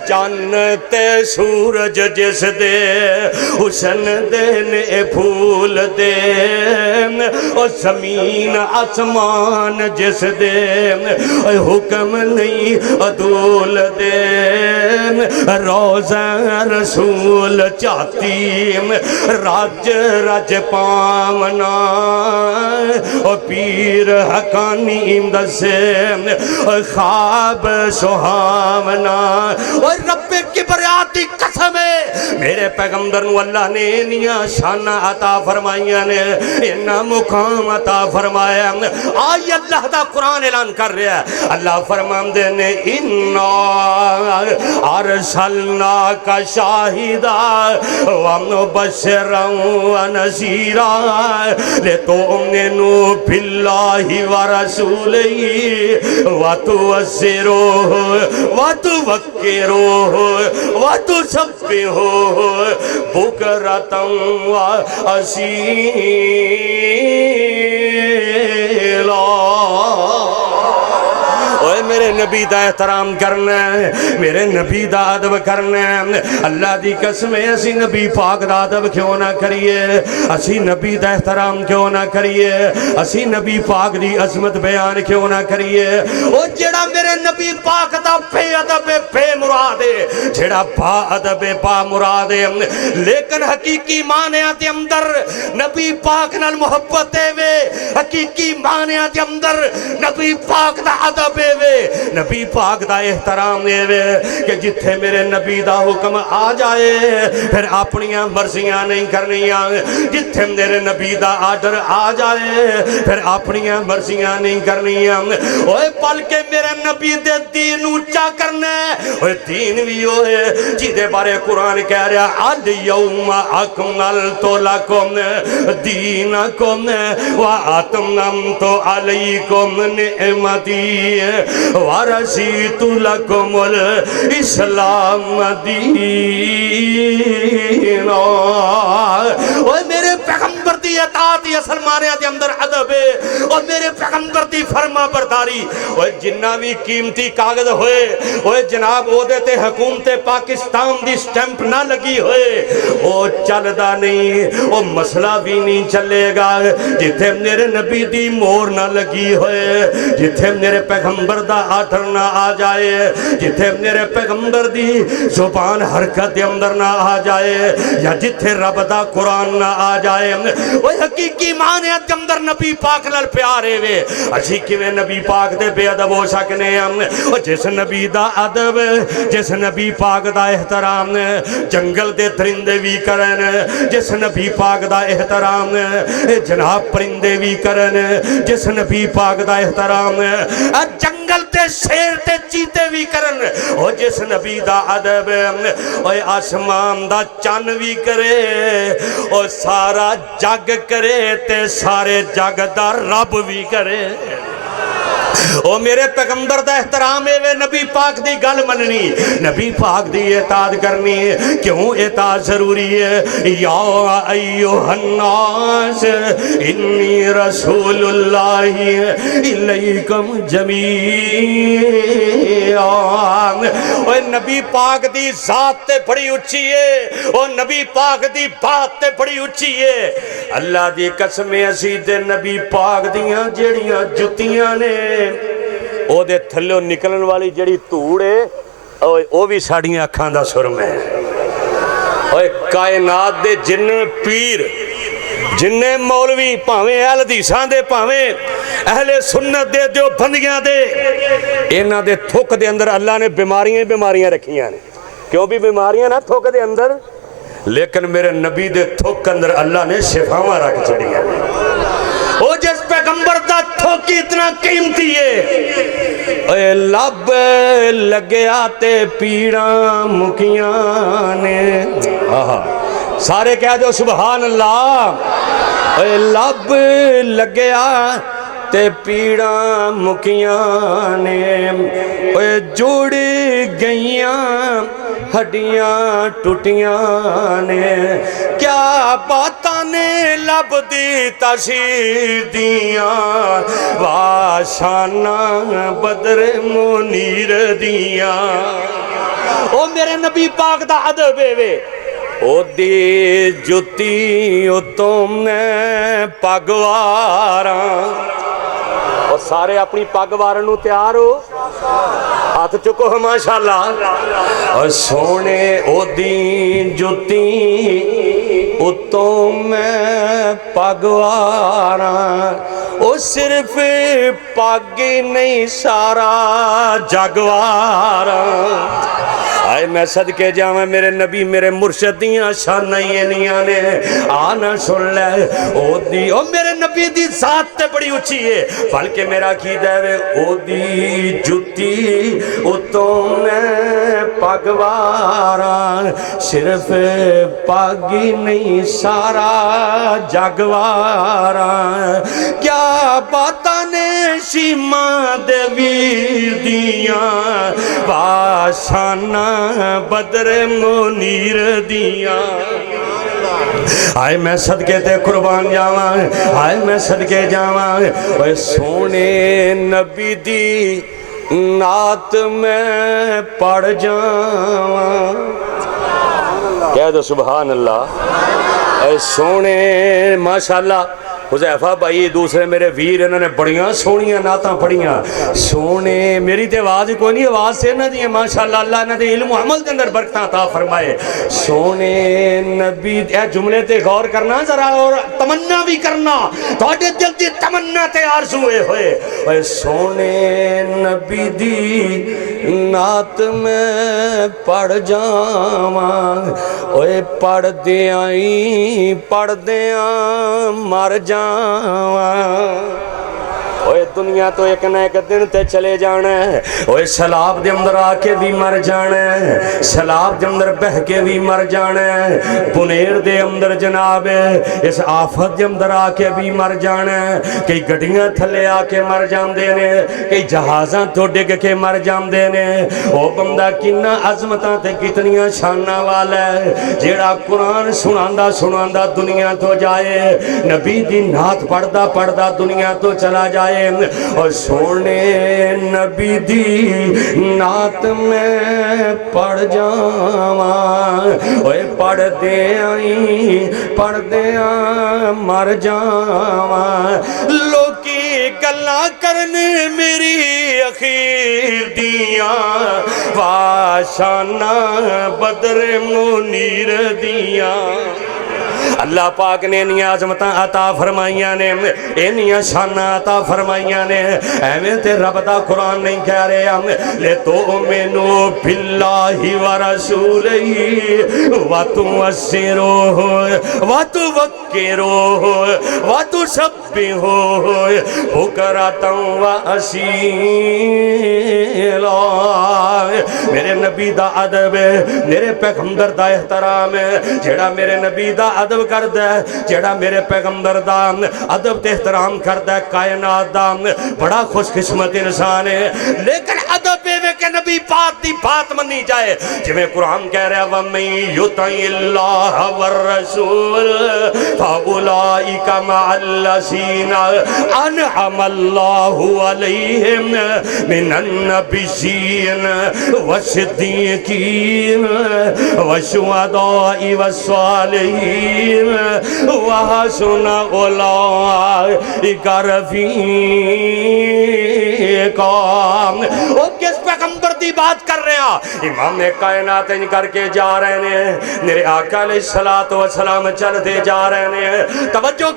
جانتے سورج جس دے حسن دینے پھول دے اور زمین آسمان جس دے حکم نہیں عدول دے روزہ رسول چاہتی راج راج پامنا اور پیر حقانی دسے خواب سہاونا اور رب کبریاتی قسم ہے میرے پیغمبر نو اللہ نے انیاں شانہ عطا فرمائیاں نے انہا مقام عطا فرمایا آئی اللہ دا قرآن اعلان کر رہا ہے اللہ فرماندے نے اِنَّا أَرْسَلْنَاكَ شَاهِدًا وَمُبَشِّرًا وَنَذِيرًا لِتُؤْمِنُوا بِاللَّهِ وَرَسُولِهِ وَتُعَزِّرُوهُ وَتُوَقِّرُوهُ وَتُسَبِّحُوهُ بُكْرَةً وَأَصِيلًا میرے نبی دا احترام کرنا ہے میرے نبی دا ادب کرنا ہے اللہ دی قسم ہے اسی نبی پاک دا ادب کیوں نہ کریے اسی نبی دا احترام کیوں نہ کریے اسی نبی پاک دی عظمت بیان کیوں نہ کریے او جڑا میرے نبی پاک دا بے ادب بے مراد ہے جڑا با ادب با مراد ہے لیکن حقیقی معنی دے اندر نبی پاک نال محبت ہے حقیقی معنی دے اندر نبی پاک دا ادب ہے نبی پاک دا احترام دے کہ جتھے میرے نبی دا حکم آ جائے پھر اپنیاں مرضیاں نہیں کرنیاں جتھے میرے نبی دا آرڈر آ جائے پھر اپنیاں مرضیاں نہیں کرنیاں اوے بلکہ میرے نبی دے دین اونچا کرنا ہے اوے دین بھی ہوئے جیدے بارے قرآن کہہ رہا الیوم اکملت لکم دینکم واتممت علیکم نعمتی وَرَسِيتُ لَكُمُ الْإِسْلَامَ دِينًا اور میرے پیغمبر دی اطاعت اصل معنی دے اندر ادب ہے اور میرے پیغمبر دی فرما برداری اور جنہ بھی قیمتی کاغذ ہوئے اور جناب عہدے تے حکومت پاکستان دی سٹیمپ نہ لگی ہوئے وہ چلدا نہیں وہ مسئلہ بھی نہیں چلے گا جتھے میرے نبی دی مور نہ لگی ہوئے جتھے میرے پیغمبر دا آرڈر نہ آ جائے جتھے میرے پیغمبر دی زبان حرکت دے اندر نہ آ جائے یا جتھے رب دا قرآن نہ آ جائے وہ حقیقی معنی دے اندر نبی پاک نال پیارے وے اسی کیویں نبی پاک دے بے ادب ہو سکنے ہیں جس نبی دا ادب جس نبی پاک دا احترام جنگل دے درندے بھی کرن جس نبی پاک دا احترام جناب پرندے بھی کرن جس نبی پاک دا احترام جنگل تے شیر تے چیتے بھی کرن او جس نبی دا ادب او آسمان دا چن بھی کرے او سارا جگ کرے تے سارے جگ دا رب بھی کرے او میرے پیغمبر دا احترام ہے نبی پاک دی گل مننی نبی پاک دی اطاعت کرنی کیوں اطاعت ضروری ہے یا ایوہ الناس انی رسول اللہ الیکم جمیعا او نبی پاک دی ذات تے بڑی اچھی ہے او نبی پاک دی بات تے بڑی اچھی ہے اللہ دی قسم اسی تے نبی پاک دیاں جڑیاں جتیاں نے او دے تھلو نکلن والی جڑی دھوڑ ہے او بھی ساڑیاں اکھاں دا سرم ہے اوے کائنات دے جن پیر جن مولوی پاویں اہل حدیثاں دے پاویں اہل سنت دے دیو بندیاں دے انہاں دے تھوک دے اندر اللہ نے بیماریاں رکھیاں نے کیوں بھی بیماریاں نہ تھوک دے اندر لیکن میرے نبی دے تھوک اندر اللہ نے شفاواں رکھ چھڑیاں نے او جس پیغمبر دا تھوکی اتنا قیمتی ہے اے لب لگیا تے پیڑاں مکیاں نے سارے کہہ دو سبحان اللہ اے لب لگیا تے پیڑاں مکیاں نے اے جوڑ گئیاں ہڈیاں ٹوٹیاں نے کیا باتاں نے لب دی تاثیر دیاں واشانہ بدر منیر دیاں او میرے نبی پاک دا ادب ہے او دی جتی او تم پگواراں اور سارے اپنی پگوارن نو تیار ہو ہاتھ چکو ماشاءاللہ اور سونے او دی جتی اتوں میں پگواراں او صرف پگ نہیں سارا جگواراں آئے میں صدقے جاواں میرے نبی میرے مرشد دیاں شاناں انیاں نے آنا سن لے او دی او میرے نبی دی ذات تے بڑی اچھی ہے بلکہ میرا عقیدہ ہے او دی جتی اتوں میں پگواراں صرف پاگی نہیں سارا جگواراں کیا باتاں نے شیماں دے ویر دیاں باشانہ بدر منیر دیاں آئے میں صدقے تے قربان جاواں آئے میں صدقے جاواں اوے سونے نبی دی نعت میں پڑھ جاواں کہہ دو سبحان اللہ اے سونے ماشاءاللہ حذیفہ بھائی دوسرے میرے ویر انہوں نے بڑیاں سونیاں نعتاں پڑھیاں سونے میری تے آواز کوئی نہیں آواز سے نہ دیئے ماشاءاللہ اللہ نے دے علم و عمل دے اندر برکتاں عطا فرمائے سونے نبی اے جملے تے غور کرنا ذرا اور تمنا بھی کرنا توڑے دل دی تمنا تے آرزوئے ہوئے اے سونے نبی دی نعت میں پڑھ جاواں اوے پڑھ دیاں مر جاواں اوے دنیا تو ایک نہ ایک دن تے چلے جانا ہے اوے سیلاب دے اندر آ کے بھی مر جانا ہے سیلاب دے اندر بہ کے بھی مر جانا ہے بنیر دے اندر جناب اس آفت دے اندر آ کے بھی مر جانا ہے کئی گڈیاں تھلے آ کے مر جاندے نے کئی جہازاں تو ڈگ کے مر جاندے نے او بندہ کنا عظمتاں تے کتنیاں شاناں والا ہے جیڑا قرآن سناندا دنیا تو جائے نبی دی نعت پڑھدا دنیا تو چلا جائے اور سونے نبی دی نعت میں پڑھ جاواں اوے پڑھ دیاں مر جاواں لوکی گلاں کرنے میری اخیر دیاں واشانہ بدر منیر دیاں اللہ پاک نے انہی عظمتاں عطا فرمائیاں نے انہی شاناں عطا فرمائیاں نے ایویں تے رب دا قرآن نہیں کہہ رہے ہم لے تؤمنو باللہ ورسولہ وتعزروہ وتوقروہ وتسبحوہ بکرۃ واسیلا میرے نبی دا ادب میرے پیغمبر دا احترام جیڑا میرے نبی دا ادب کردا ہے جیڑا میرے پیغمبر دا ادب تے احترام کردا ہے کائنات دا بڑا خوش قسمت انسان ہے لیکن ادب ہے کہ نبی پاک دی بات منی جائے جویں قرآن کہہ رہا وَمَن يُطِعِ اللَّهَ وَالرَّسُولَ فَأُولَئِكَ مَعَ الَّذِينَ أَنْعَمَ اللَّهُ عَلَيْهِمْ مِنَ النَّبِيِّينَ وَالصِّدِّيقِينَ وَالشُّهَدَاءِ وَالصَّالِحِينَ وَحَسُنَ أُولَئِكَ رفیقا وہ کس پیغمبر دی بات کر رہے ہیں امام کائنات ان کر کے جا رہے ہیں میرے آقا علیہ السلام چل دے جا رہے ہیں توجہ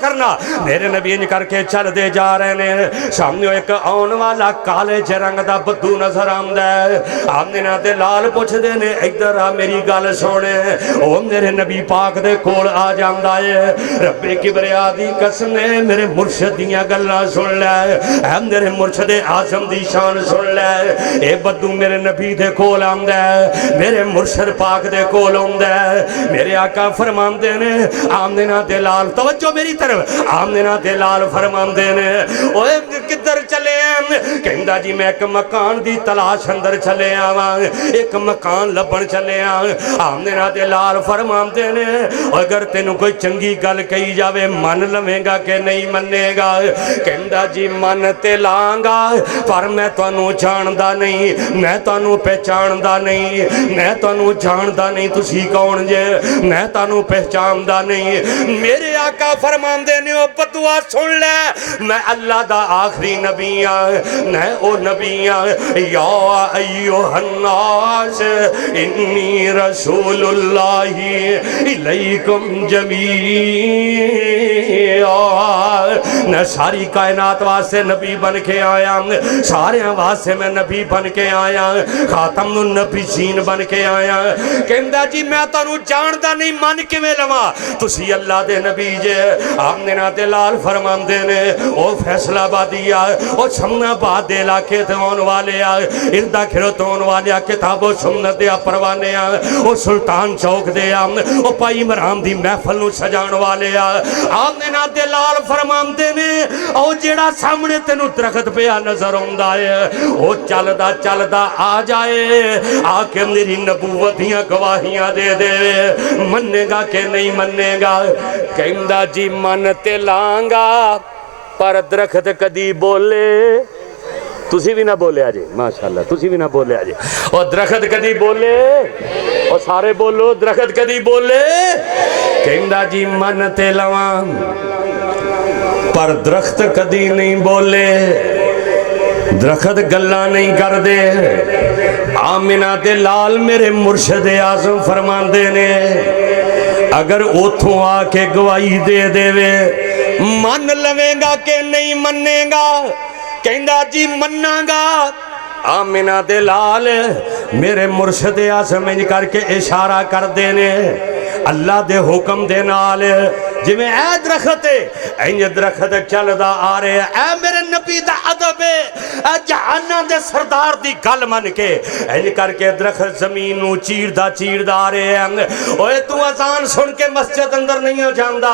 کرنا میرے نبی ان کر کے چل دے جا رہے ہیں سامنے ایک آن والا کالے رنگ دا بدو نظر آمدا ہے آمنے نہ دے لال پوچھ دے نے ادھر آ میری گل سونے او میرے نبی پاک دے کول آ جاندا ہے رب کبریا دی قسم نے میرے مرشد دیاں گلاں سن لے اے میرے مرشد اعظم دی شان سن لے اے بدو میرے نبی دے کول آندا ہے میرے مرشد پاک دے کول آندا ہے میرے آقا فرماندے نے آمنہ دے لال توجہ میری طرف آمنہ دے لال فرماندے نے اوے کدھر چلے ہیں کہندا جی میں ایک مکان دی تلاش اندر چلے آواں ایک مکان لبن چلے آمنہ دے لال فرماندے نے اگر تینوں کوئی چنگی گل کہی جاوے من لویں گا کہ نہیں منے گا کہندا جی من تے لانگا پر میں تانوں جاندا نہیں میں تانوں پہچاندا نہیں میں تانوں جاندا نہیں تسی کون جے میں تانوں پہچاندا نہیں میرے آقا فرماندے نے او بدعا سن لے میں اللہ دا آخری نبی ہاں میں او نبی ہاں یا ایھا الناس انی رسول اللہ الیکم جمیعا میں ساری کائنات واسطے نبی بن کے آیا سارے واسطے میں نبی بن کے آیا خاتم النبیین بن کے آیا کہندا جی میں تانوں جاندا نہیں من کیویں لواں تسی اللہ دے نبی جے آمنہ تے لال فرماندے نے او فیصلہ آبادیا او سمنا آباد دے علاقے تے آن والے اردا کھرو تو آن والے کتاب و سنت دے پروانے او سلطان چوک دے او پائی مرام دی محفل نو سجان والے آمنہ تے لال فرماندے نے او جیڑا سامنے تینوں درخت پہ نظر ہوندا ہے او چلدا چلدا آ جائے آ کے میری نبوتیاں گواہیاں دے دے مننے گا کہ نہیں مننے گا کہندا جی من تے لانگا پر درخت کدی بولے تسی بھی نہ بولے آجے ماشاءاللہ تسی بھی نہ بولے آجے اور درخت کدی بولے اور سارے بولو درخت کدی بولے کہندا جی من تے لواں پر درخت کدی نہیں بولے درخت گلہ نہیں کر دے آمنہ دے لال میرے مرشد اعظم فرماندے نے اگر اوتھوں آ کے گواہی دے دے وے من لوے گا کہ نہیں مننے گا کہندا جی مننا گا آمنہ دے لال میرے مرشد اعظم انج کر کے اشارہ کر دینے اللہ دے حکم دے نال جی میں اے درخت انج درخت چلدا آ رہے اے میرے نبی دا عدب اے جہانہ دے سردار دی گل من کے انج کر کے درخت زمین نو چیردہ آ رہے ہیں اوے تو اذان سن کے مسجد اندر نہیں ہو جاندا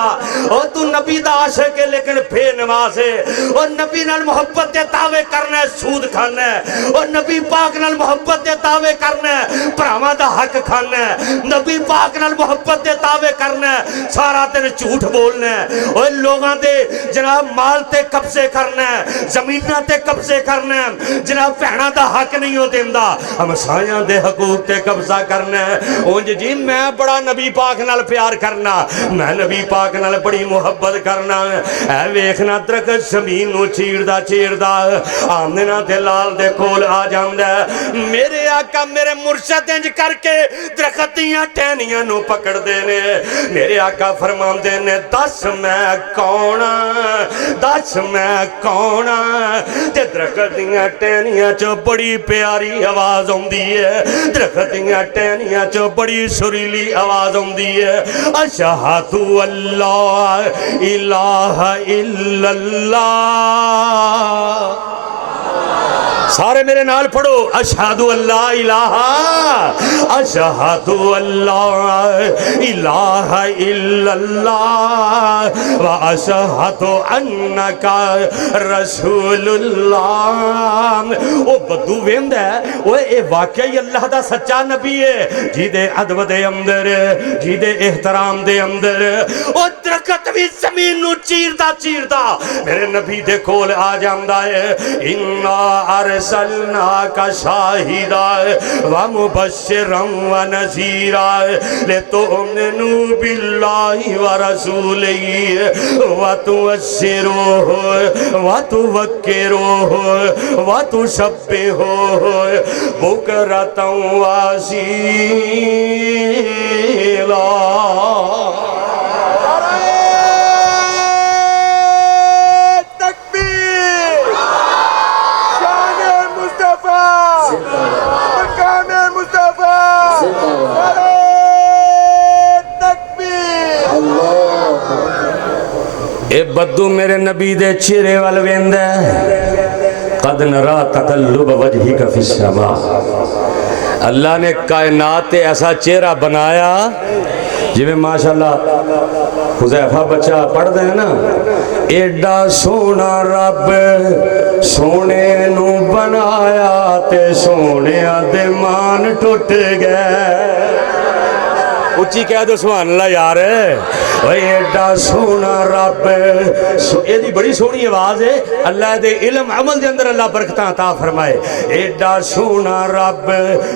او تو نبی دا عاشق ہے لیکن بے نماز ہے اور نبی نال محبت دے دعوے کرنا ہے سود کھانا ہے اور نبی پاک نال محبت دے دعوے کرنا ہے بھراواں دا حق کھانا ہے نبی پاک نال محبت دے دعوے کرنا ہے سارا تیرے جھوٹ بولنا ہے اور لوگاں دے جناب مال تے قبضے کرنا ہے زمینہ تے قبضے کرنا ہے جناب بہناں دا حق نہیں ہو دیندا ہمسایاں دے حقوق تے قبضہ کرنا ہے اونج جی میں بڑا نبی پاک نال پیار کرنا میں نبی پاک نال بڑی محبت کرنا اے ویکھنا درخت زمین نو چیردہ آمنہ دے لال دے کول آ جاندا میرے آقا میرے مرشد انج کر کے درخت دیاں ٹہنیاں نو پکڑ دینے میرے آقا فرماندے نے دس میں کونا تے درخت دیاں ٹہنیاں چو بڑی پیاری آواز ہوندی ہے درخت دیاں ٹہنیاں چو بڑی سریلی آواز ہوندی ہے اشہد اللہ الہ الا اللہ سارے میرے نال پڑھو اشہد اللہ الہ اشہد اللہ الہ الا اللہ و اشہد انکا رسول اللہ وہ بدو ویند ہے وہ اے واقعی اللہ دا سچا نبی ہے جی دے عدب دے اندر جی دے احترام دے اندر وہ درخت بھی زمین نو چیردہ میرے نبی دے کول آ جاندہ ہے اِنَّا ارسلناک شاہدا ومبشرا ونذیرا لتؤمنوا باللہ ورسولہ وتوقروہ وتوکروہ وتسبحوہ بکرۃ وَأَصِیلًا اے بدو میرے نبی دے چہرے وال ویند ہے قد نرا تقلب وجہک فی السماء اللہ نے کائنات ایسا چہرہ بنایا جی میں ماشاءاللہ حذیفہ بچہ پڑھ دے نا ایڈا سونا رب سونے نو بنایا تے سونے دے مان ٹوٹ گئے اچھی کہہ دو سبحان اللہ یار ایڈا سونا رب یہ دی بڑی سونی آواز ہے اللہ دے علم عمل دے اندر اللہ برکتاں عطا فرمائے ایڈا سونا رب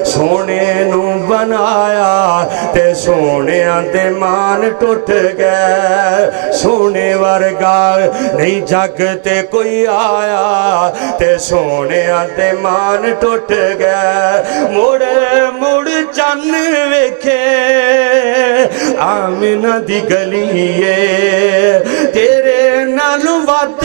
سونے نو بنایا تے سونے دے مان ٹوٹ گئے سونے ورگا نہیں جگ تے کوئی آیا تے سونے دے مان ٹوٹ گئے مڑ چن ویکھے آمنہ دی گلیے تیرے نال وات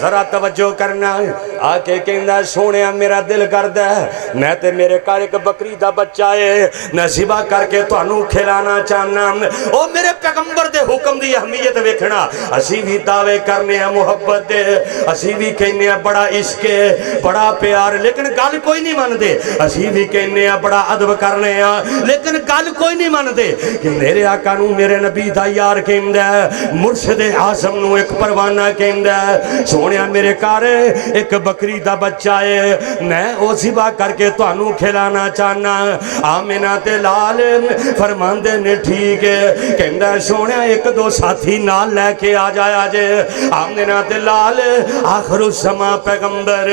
ذرا توجہ کرنا آ کے کہندا سونیا میرا دل کردا میں تے میرے گھر ایک بکری دا بچہ ہے میں ذبح کر کے تانوں کھلانا چاہنا او میرے پیغمبر دے حکم دی اہمیت ویکھنا اسی بھی دعوے کرنے ہیں محبت دے اسی بھی کہنے ہیں بڑا عشق ہے بڑا پیار لیکن گل کوئی نہیں مان دے اسی بھی کہنے ہیں بڑا ادب کرنے ہیں لیکن گل کوئی نہیں مان دے کہ میرے آقا نو میرے نبی دا یار کہندا ہے مرشد اعظم نو ایک پروانہ کہندا ہے سونیا میرے گھر ایک بکری دا بچہ ہے میں او ذبح کر کے تانوں کھلانا چاہنا آمنہ تے لال فرماندے نے ٹھیک ہے کہندا سونیا ایک دو ساتھی نال لے کے آ جایا جے آمنہ تے لال آخر الزمان پیغمبر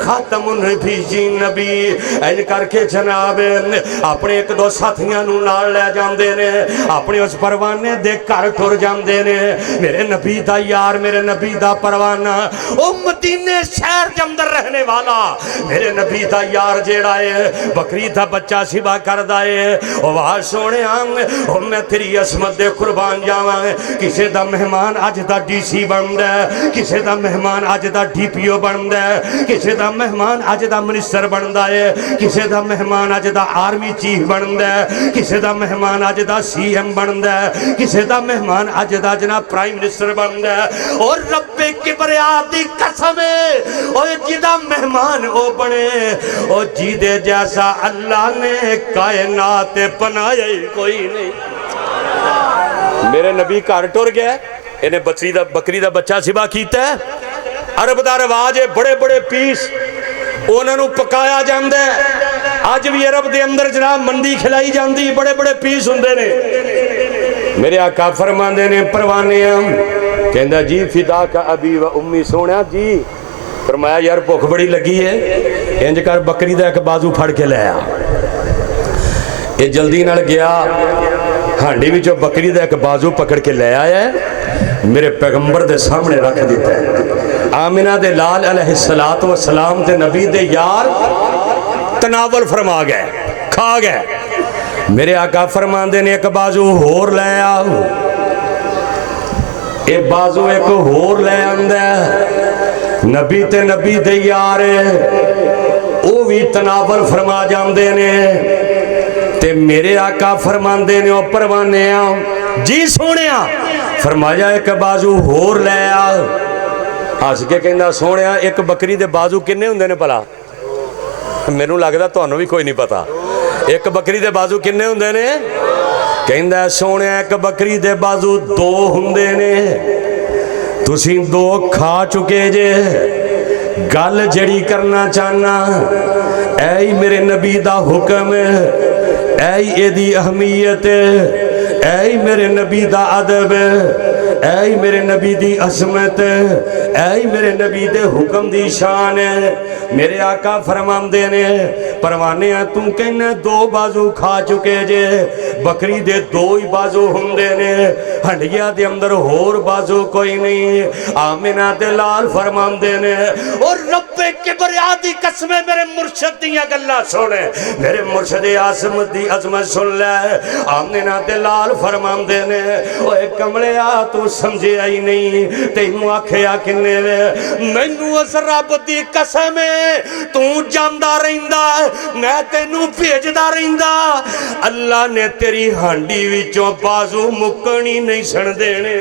خاتم النبیین نبی این کر کے جناب اپنے ایک دو ساتھیاں نو نال لے جاندے نے اپنے اس پروانے دے گھر ٹر جاندے نے میرے نبی دا یار میرے نبی دا پروانہ او مدینے شہر دے اندر رہنے والا میرے نبی دا یار جیڑا ہے بکری دا بچہ ذبح کردا ہے او واہ سونیا او میں تیری عظمت دے قربان جاواں کسے دا مہمان اج دا ڈی سی بندا ہے کسے دا مہمان اج دا ڈی پی او بندا ہے کسے دا مہمان اج دا منسٹر بندا ہے کسے دا مہمان اج دا آرمی چیف بندا ہے کسے دا مہمان اج دا سی ایم بندا ہے کسے دا مہمان اج دا جناب پرائم منسٹر بندا ہے اور رب کبریا دی قسم او جدا مہمان او بنے او جی دے جیسا اللہ نے کائنات بنایا ہی کوئی نہیں میرے نبی گھر ٹر گیا انہیں بکری دا بچہ ذبح کیتا ہے عرب دا رواج ہے بڑے بڑے پیس انہاں نوں پکایا جاندا ہے اج بھی عرب دے اندر جناب منڈی کھلائی جاندی بڑے بڑے پیس ہوندے نے میرے آقا فرماندے نے پروانیاں کہندا جی فدا کا ابی و امی سونیا جی فرمایا یار بھوک بڑی لگی ہے انج کر بکری دا ایک بازو پھڑ کے لے آ یہ جلدی نال گیا ہانڈی وچوں بکری دا ایک بازو پکڑ کے لے آیا ہے میرے پیغمبر دے سامنے رکھ دیتا ہے آمنہ دے لال علیہ السلام تے نبی دے یار تناول فرما گئے کھا گئے میرے آقا فرماندے نے ایک بازو ہور لے آؤ ایک بازو ایک ہور لے آندے نبی تے نبی دے یار او بھی تناول فرما جاندے نے تے میرے آقا فرماندے نے او پروانے جی سونیا فرمایا ایک بازو ہور لے آ ہس کے کہندا سونیا ایک بکری دے بازو کنے ہوندے نے بھلا مینوں لگدا تانوں بھی کوئی نہیں پتا ایک بکری دے بازو کنے ہوندے نے کہندا سونیا ایک بکری دے بازو دو ہوندے نے تسی دو کھا چکے جے گل جڑی کرنا چاہنا اے میرے نبی دا حکم اے دی اہمیت اے میرے نبی دا ادب اے میرے نبی دی عظمت اے میرے نبی دے حکم دی شان میرے آقا فرماندے نے پروانے تو کہنے دو بازو کھا چکے جے بکری دے دو ہی بازو ہوندے نے ہنڈیا دے اندر ہور بازو کوئی نہیں آمنہ دے لال فرماندے نے اور رب کبریا دی قسمیں میرے مرشد دیاں گلہ سونے میرے مرشد عظمت دی عظمت سن لے آمنہ دے لال فرماندے نے اوے کملے تو سمجھے آئی نہیں تینوں آکھیا کنے مینوں اس رب دی قسم تو جاندا رہندا میں تینوں بھیجدا رہندا اللہ نے تیری ہانڈی وچوں بازو مکڑی نہیں سن دینے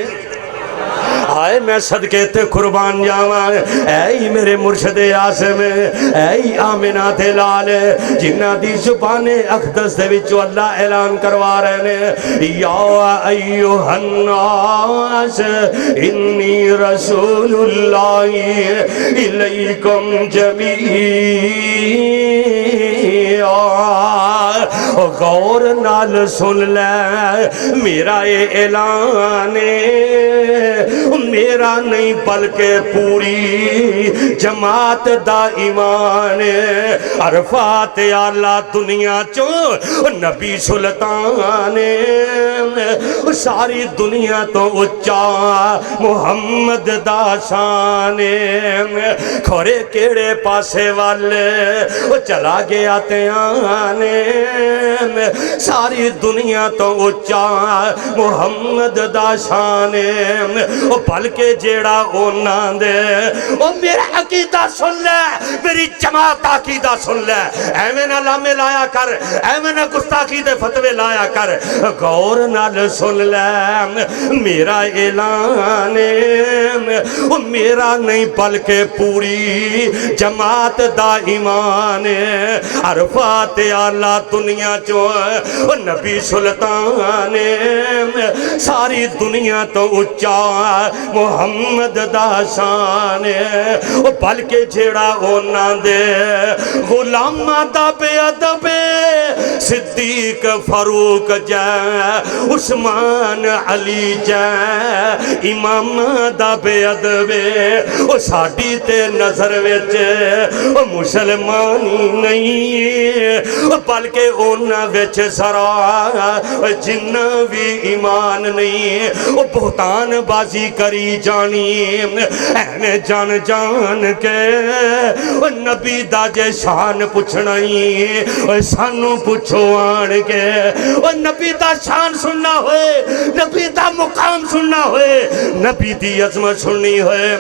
آئے میں صدقے تے قربان جاواں اے میرے مرشد عاصم اے آمنہ تے لال جنہ دی زبان اقدس دے وچوں اللہ اعلان کروا رہے نے یا ایھا الناس انی رسول اللہ الیکم جمیعا غور نال سن لے میرا اعلان میرا نہیں بلکہ پوری جماعت دا ایمان عرفات آلہ دنیا چوں نبی سلطان ساری دنیا تو اچا محمد دا شان کھورے کیڑے پاسے والے چلا گیا تیانے ساری دنیا تو اچا محمد دا شان بلکہ جیڑا اونا دے میرا عقیدہ سن لے میری جماعت عقیدہ سن لے ایویں نہ لامے لایا کر ایویں نہ گستاخی دے فتوے لایا کر غور نال سن لے میرا اعلان میرا نہیں بلکہ پوری جماعت دا ایمان عرفات آلہ دنیا چو نبی سلطان ساری دنیا تو اچا محمد دا شان بلکہ جیڑا ہونا دے غلامہ دا بے ادب صدیق فاروق جائے عثمان علی جائے امام دا بے ادب ساڈی تے نظر وچ مسلمانی نہیں بلکہ اونا وچ سرا جنہ بھی ایمان نہیں بہتان بازی کری جانی اینے جان جان کے نبی دا جے شان پوچھنائی سانو پوچھو آن کے نبی دا شان سننا ہوئے نبی دا مقام سننا ہوئے نبی دی عظمت سننی ہوئے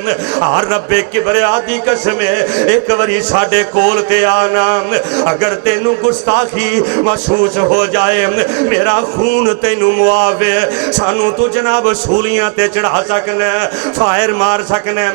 رب کبریاتی قسم ایک وری ساڑے کول تے آنا اگر تینوں گستاخی محسوس ہو جائے میرا خون تینوں معاوے سانو تو جناب سولیاں تے چڑھا سکنے فائر مار سکنے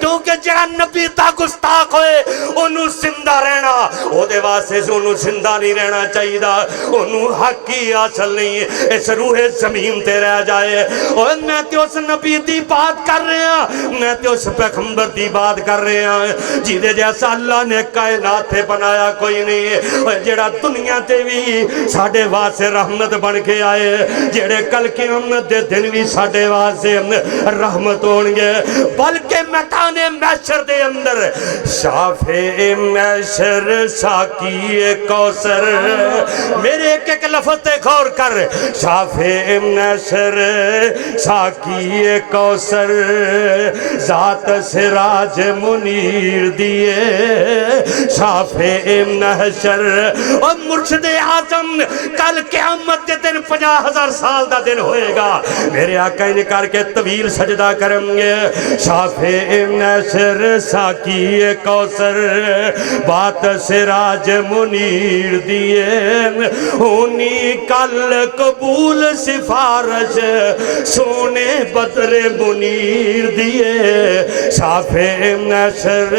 کیونکہ جڑا نبی تا گستاخ ہوئے انہوں زندہ رہنا او دے واسے سے انہوں زندہ نہیں رہنا چاہیے دا انہوں حق کی آسل نہیں اس روح زمین تے رہ جائے اور میں تے اس نبی دی بات کر رہے ہیں میں تے اس پیغمبر دی بات کر رہے ہیں جیدے جیسا اللہ نے کائنات تے بنایا کوئی نہیں اور جڑا دنیا تے بھی ساڑے واسے رحمت بن کے آئے جڑے کل قیامت دے دن بھی ساڑے واسے رحمت ہونگے بلکہ میدان محشر دے اندر شافع محشر ساقی کوثر میرے ایک ایک لفظ تے غور کر شافع محشر ساقی کوثر ذات سراج منیر دیے شافع محشر اور مرشد اعظم کل قیامت کے دن 50,000 سال دا دن ہوئے گا میرے آقا انکار کے طویل سجدہ کریں گے شافع محشر ساقی کوثر بات سراج منیر دیے ہونی کل قبول سفارش سونے بدر منیر دیے شافع محشر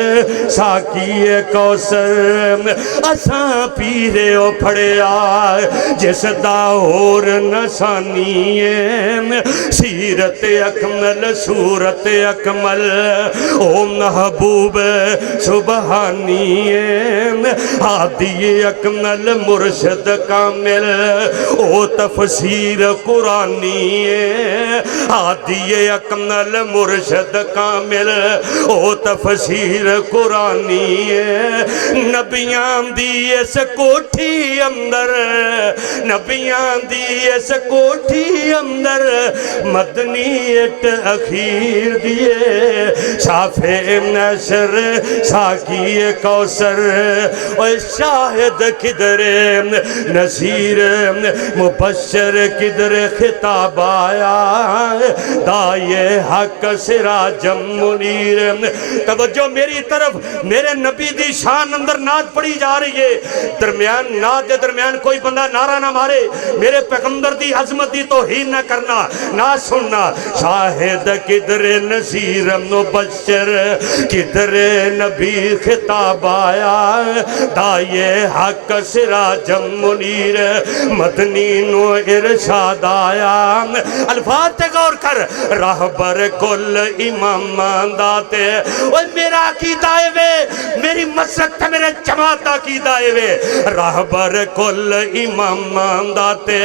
ساقی کوثر اساں پیرے او پھڑے آئے جس دا اور نشانی سیرت اکمل صورت اکمل او محبوب سبحانی ہادی اکمل مرشد کامل او تفسیر قرآنی ہادی اکمل مرشد کامل او تفسیر قرآنی نبیان دی اس کوٹھی اندر نبیان دی اس کوٹھی اندر مدنی اٹ اخیر دیے شافع محشر ساقی کوثر اور شاہد کدر نذیر مبشر کدر خطاب آیا دائے حق سراج منیر توجہ میری طرف میرے نبی دی شان اندر نعت پڑھی جا رہی ہے درمیان نعت دے درمیان کوئی بندہ نعرہ نہ مارے میرے پیغمبر دی عظمت دی توہین نہ کرنا نہ سننا شاہد کدر نذیر مبشر کدر نبی خطاب آیا دائے حق سراج منیر مدنی نو ارشاد آیا الفاظ تے غور کر راہبر کل امام داتے اور میرا عقیدہ ہے میری مسجد تے میرے جماعت عقیدہ وے راہبر کل امام داتے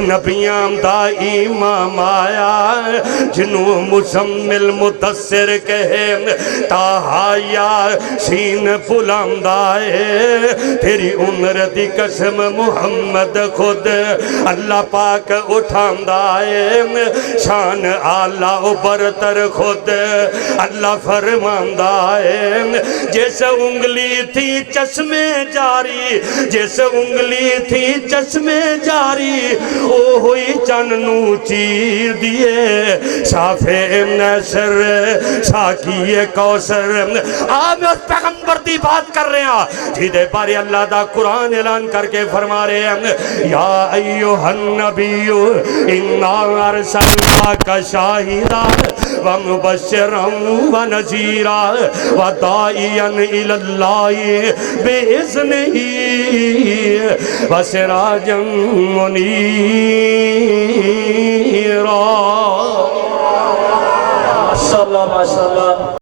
نبیاں دا امام آیا جنوں مزمل مدثر کہے تاہا یاسین بلند آئے تیری عمر دی قسم محمد خود اللہ پاک اٹھاندہ آئے شان آلہ و برتر خود اللہ فرماندہ آئے جیسے انگلی تھی چشمے جاری جیسے انگلی تھی چشمے جاری او ہوئی چننو چیر دیے شافع نصر ساکی کوثر میں اس پیغمبر دی بات کر رہے ہیں جیدے بارے اللہ دا قرآن اعلان کر کے فرما رہے ہیں یا ایوہ النبی انا ارسلناک شاہدا ومبشرا ونذیرا وداعیا الی اللہ باذنہ وسراجا منیرا ماشاءاللہ ماشاءاللہ